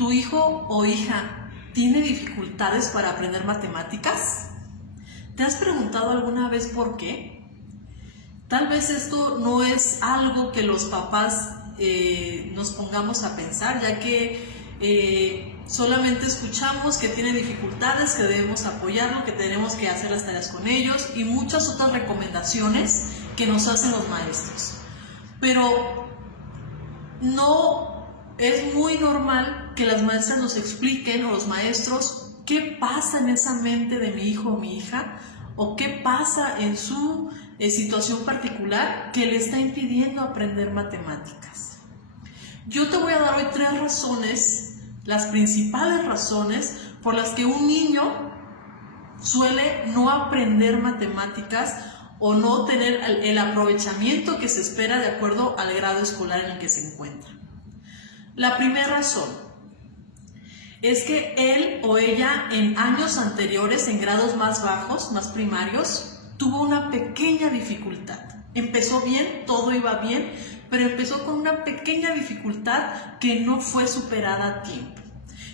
¿Tu hijo o hija tiene dificultades para aprender matemáticas? ¿Te has preguntado alguna vez por qué? Tal vez esto no es algo que los papás nos pongamos a pensar, ya que solamente escuchamos que tiene dificultades, que debemos apoyarlo, que tenemos que hacer las tareas con ellos y muchas otras recomendaciones que nos hacen los maestros. Pero no es muy normal que las maestras nos expliquen, o los maestros, qué pasa en esa mente de mi hijo o mi hija, o qué pasa en su situación particular que le está impidiendo aprender matemáticas. Yo te voy a dar hoy 3 razones, las principales razones por las que un niño suele no aprender matemáticas o no tener el aprovechamiento que se espera de acuerdo al grado escolar en el que se encuentra. La primera razón es que él o ella en años anteriores, en grados más bajos, más primarios, tuvo una pequeña dificultad. Empezó bien, todo iba bien, pero empezó con una pequeña dificultad que no fue superada a tiempo.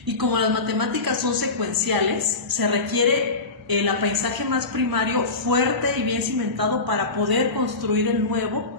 Y como las matemáticas son secuenciales, se requiere el aprendizaje más primario fuerte y bien cimentado para poder construir el nuevo.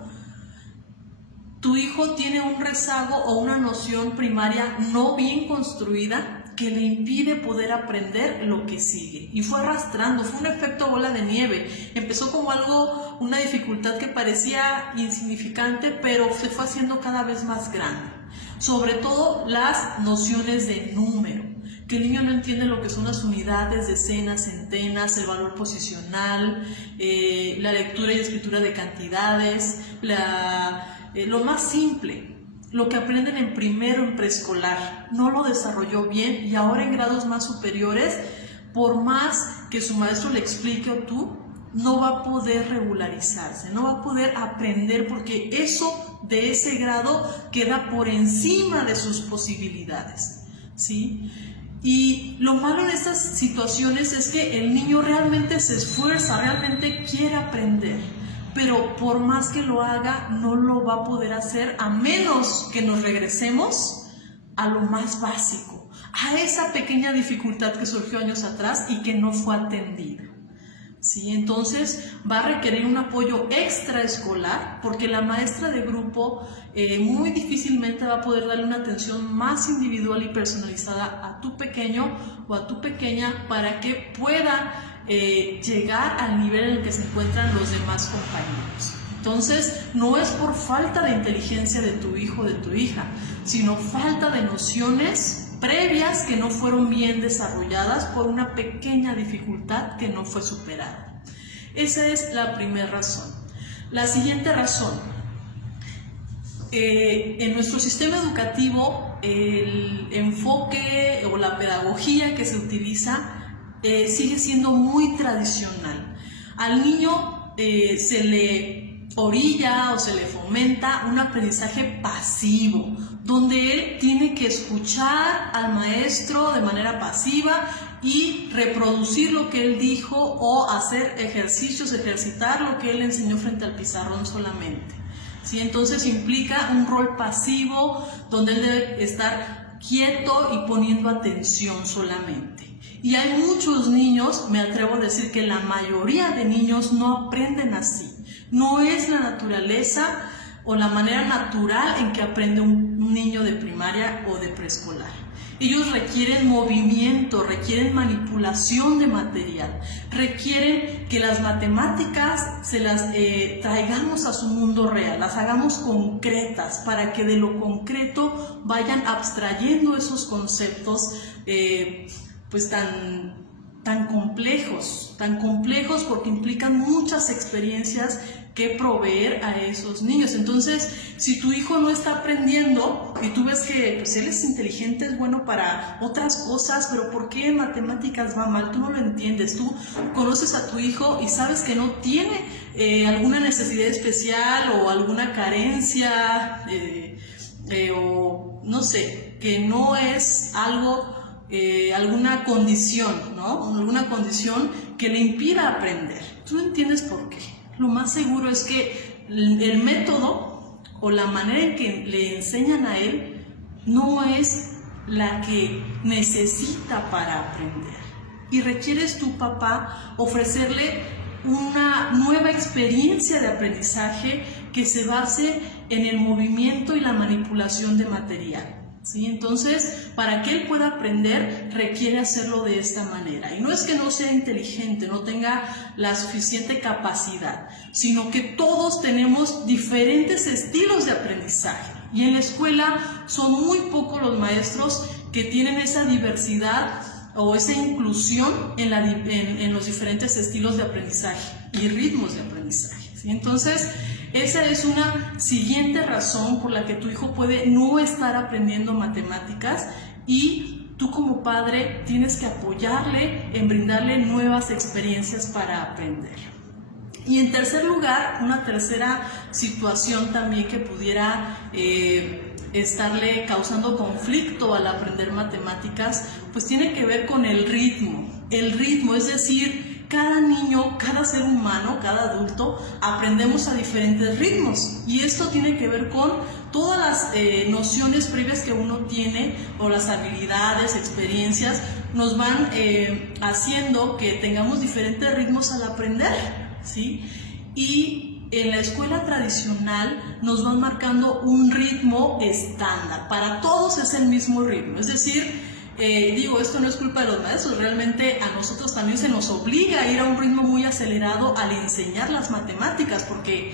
Tu hijo tiene un rezago o una noción primaria no bien construida que le impide poder aprender lo que sigue. Y fue arrastrando, fue un efecto bola de nieve. Empezó como algo, una dificultad que parecía insignificante, pero se fue haciendo cada vez más grande. Sobre todo las nociones de número, que el niño no entiende lo que son las unidades, decenas, centenas, el valor posicional, la lectura y escritura de cantidades, lo más simple. Lo que aprenden en primero, en preescolar, no lo desarrolló bien y ahora en grados más superiores, por más que su maestro le explique o tú, no va a poder regularizarse, no va a poder aprender porque eso de ese grado queda por encima de sus posibilidades, ¿sí? Y lo malo en estas situaciones es que el niño realmente se esfuerza, realmente quiere aprender, pero por más que lo haga, no lo va a poder hacer a menos que nos regresemos a lo más básico, a esa pequeña dificultad que surgió años atrás y que no fue atendida. ¿Sí? Entonces va a requerir un apoyo extraescolar porque la maestra de grupo muy difícilmente va a poder darle una atención más individual y personalizada a tu pequeño o a tu pequeña para que pueda llegar al nivel en el que se encuentran los demás compañeros. Entonces no es por falta de inteligencia de tu hijo o de tu hija, sino falta de nociones previas que no fueron bien desarrolladas por una pequeña dificultad que no fue superada. Esa es la primera razón. La siguiente razón, en nuestro sistema educativo el enfoque o la pedagogía que se utiliza sigue siendo muy tradicional. Al niño se le orilla o se le fomenta un aprendizaje pasivo, donde él tiene que escuchar al maestro de manera pasiva y reproducir lo que él dijo o hacer ejercicios, ejercitar lo que él enseñó frente al pizarrón solamente. ¿Sí? Entonces implica un rol pasivo donde él debe estar quieto y poniendo atención solamente. Y hay muchos niños, me atrevo a decir que la mayoría de niños no aprenden así. No es la naturaleza o la manera natural en que aprende un niño de primaria o de preescolar. Ellos requieren movimiento, requieren manipulación de material, requieren que las matemáticas se las traigamos a su mundo real, las hagamos concretas para que de lo concreto vayan abstrayendo esos conceptos pues tan complejos porque implican muchas experiencias que proveer a esos niños. Entonces, si tu hijo no está aprendiendo y tú ves que pues, él es inteligente, es bueno para otras cosas, pero ¿por qué en matemáticas va mal? Tú no lo entiendes. Tú conoces a tu hijo y sabes que no tiene alguna necesidad especial o alguna carencia o no sé, que no es algo alguna condición, ¿no? Alguna condición que le impida aprender. Tú no entiendes por qué. Lo más seguro es que el método o la manera en que le enseñan a él no es la que necesita para aprender. Y requieres tu papá ofrecerle una nueva experiencia de aprendizaje que se base en el movimiento y la manipulación de material. ¿Sí? Entonces, para que él pueda aprender, requiere hacerlo de esta manera. Y no es que no sea inteligente, no tenga la suficiente capacidad, sino que todos tenemos diferentes estilos de aprendizaje. Y en la escuela son muy pocos los maestros que tienen esa diversidad o esa inclusión en los diferentes estilos de aprendizaje y ritmos de aprendizaje. ¿Sí? Entonces, esa es una siguiente razón por la que tu hijo puede no estar aprendiendo matemáticas y tú como padre tienes que apoyarle en brindarle nuevas experiencias para aprender. Y en tercer lugar, una tercera situación también que pudiera estarle causando conflicto al aprender matemáticas, pues tiene que ver con el ritmo. El ritmo, es decir, cada niño, cada ser humano, cada adulto, aprendemos a diferentes ritmos. Y esto tiene que ver con todas las nociones previas que uno tiene, o las habilidades, experiencias, nos van haciendo que tengamos diferentes ritmos al aprender, ¿sí? Y en la escuela tradicional nos van marcando un ritmo estándar. Para todos es el mismo ritmo, es decir, esto no es culpa de los maestros, realmente a nosotros también se nos obliga a ir a un ritmo muy acelerado al enseñar las matemáticas, porque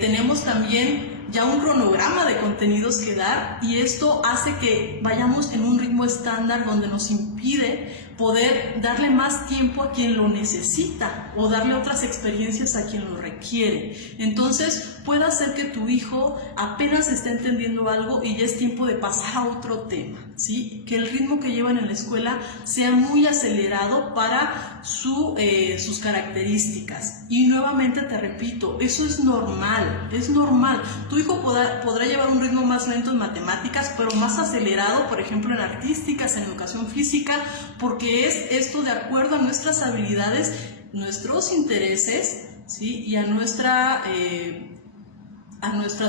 tenemos también ya un cronograma de contenidos que dar, y esto hace que vayamos en un ritmo estándar donde nos impide poder darle más tiempo a quien lo necesita o darle otras experiencias a quien lo requiere. Entonces puede hacer que tu hijo apenas esté entendiendo algo y ya es tiempo de pasar a otro tema, ¿sí? Que el ritmo que llevan en la escuela sea muy acelerado para sus características. Y nuevamente te repito, eso es normal, es normal. Tu hijo podrá llevar un ritmo más lento en matemáticas, pero más acelerado, por ejemplo, en artísticas, en educación física, porque es esto de acuerdo a nuestras habilidades, nuestros intereses, ¿sí? Y a nuestras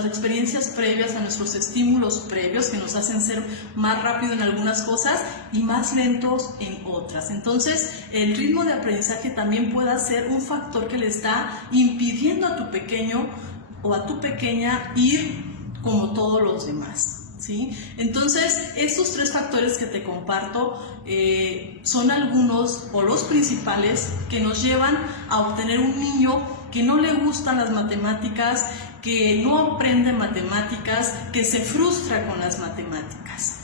experiencias previas, a nuestros estímulos previos que nos hacen ser más rápido en algunas cosas y más lentos en otras. Entonces, el ritmo de aprendizaje también puede ser un factor que le está impidiendo a tu pequeño o a tu pequeña ir como todos los demás, ¿sí? Entonces, estos tres factores que te comparto son algunos o los principales que nos llevan a obtener un niño que no le gustan las matemáticas, que no aprende matemáticas, que se frustra con las matemáticas.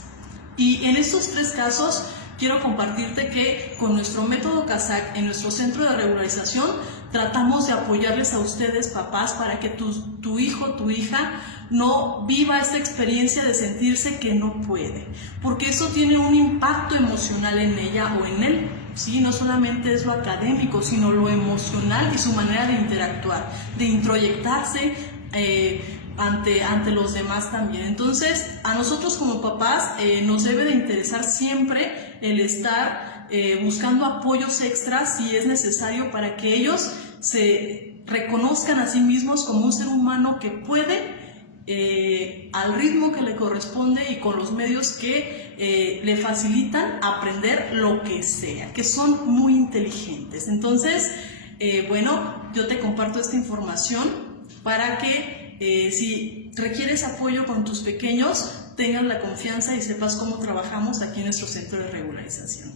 Y en estos tres casos quiero compartirte que con nuestro método CASAC en nuestro centro de regularización tratamos de apoyarles a ustedes, papás, para que tu hijo, tu hija no viva esta experiencia de sentirse que no puede, porque eso tiene un impacto emocional en ella o en él, ¿sí? No solamente es lo académico, sino lo emocional y su manera de interactuar, de introyectarse ante los demás también. Entonces, a nosotros como papás nos debe de interesar siempre el estar buscando apoyos extras si es necesario, para que ellos se reconozcan a sí mismos como un ser humano que puede, al ritmo que le corresponde y con los medios que le facilitan aprender lo que sea, que son muy inteligentes. Entonces, yo te comparto esta información para que si requieres apoyo con tus pequeños, tengas la confianza y sepas cómo trabajamos aquí en nuestro centro de regularización.